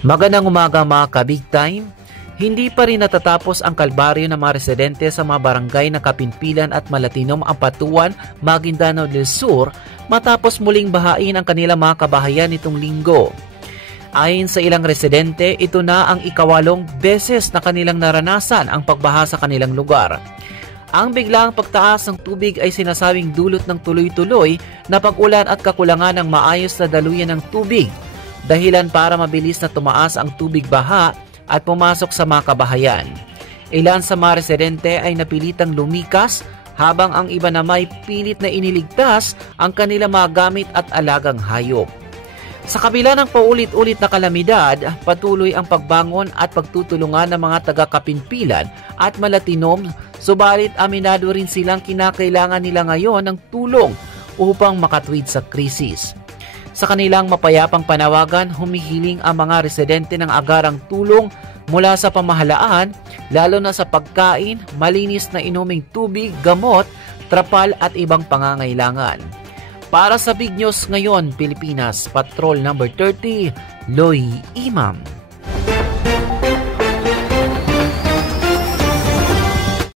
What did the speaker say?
Magandang umaga mga ka-big time. Hindi pa rin natatapos ang kalbaryo ng mga residente sa mga barangay na Kapinpilan at Malatinom, Ampatuan, Maguindanao del Sur matapos muling bahain ang kanilang mga kabahayan nitong linggo. Ayon sa ilang residente, ito na ang ikawalong beses na kanilang naranasan ang pagbaha sa kanilang lugar. Ang biglang pagtaas ng tubig ay sinasabing dulot ng tuloy-tuloy na pag-ulan at kakulangan ng maayos na daluyan ng tubig, dahilan para mabilis na tumaas ang tubig baha at pumasok sa mga kabahayan. Ilan sa mga residente ay napilitang lumikas habang ang iba naman ay pilit na iniligtas ang kanilang mga gamit at alagang hayop. Sa kabila ng paulit-ulit na kalamidad, patuloy ang pagbangon at pagtutulungan ng mga taga-Kapinpilan at Malatinom, subalit aminado rin silang kinakailangan nila ngayon ng tulong upang makatwid sa krisis. Sa kanilang mapayapang panawagan, humihiling ang mga residente ng agarang tulong mula sa pamahalaan, lalo na sa pagkain, malinis na inuming tubig, gamot, trapal at ibang pangangailangan. Para sa Big News Ngayon Pilipinas, Patrol number 30, Loy Imam.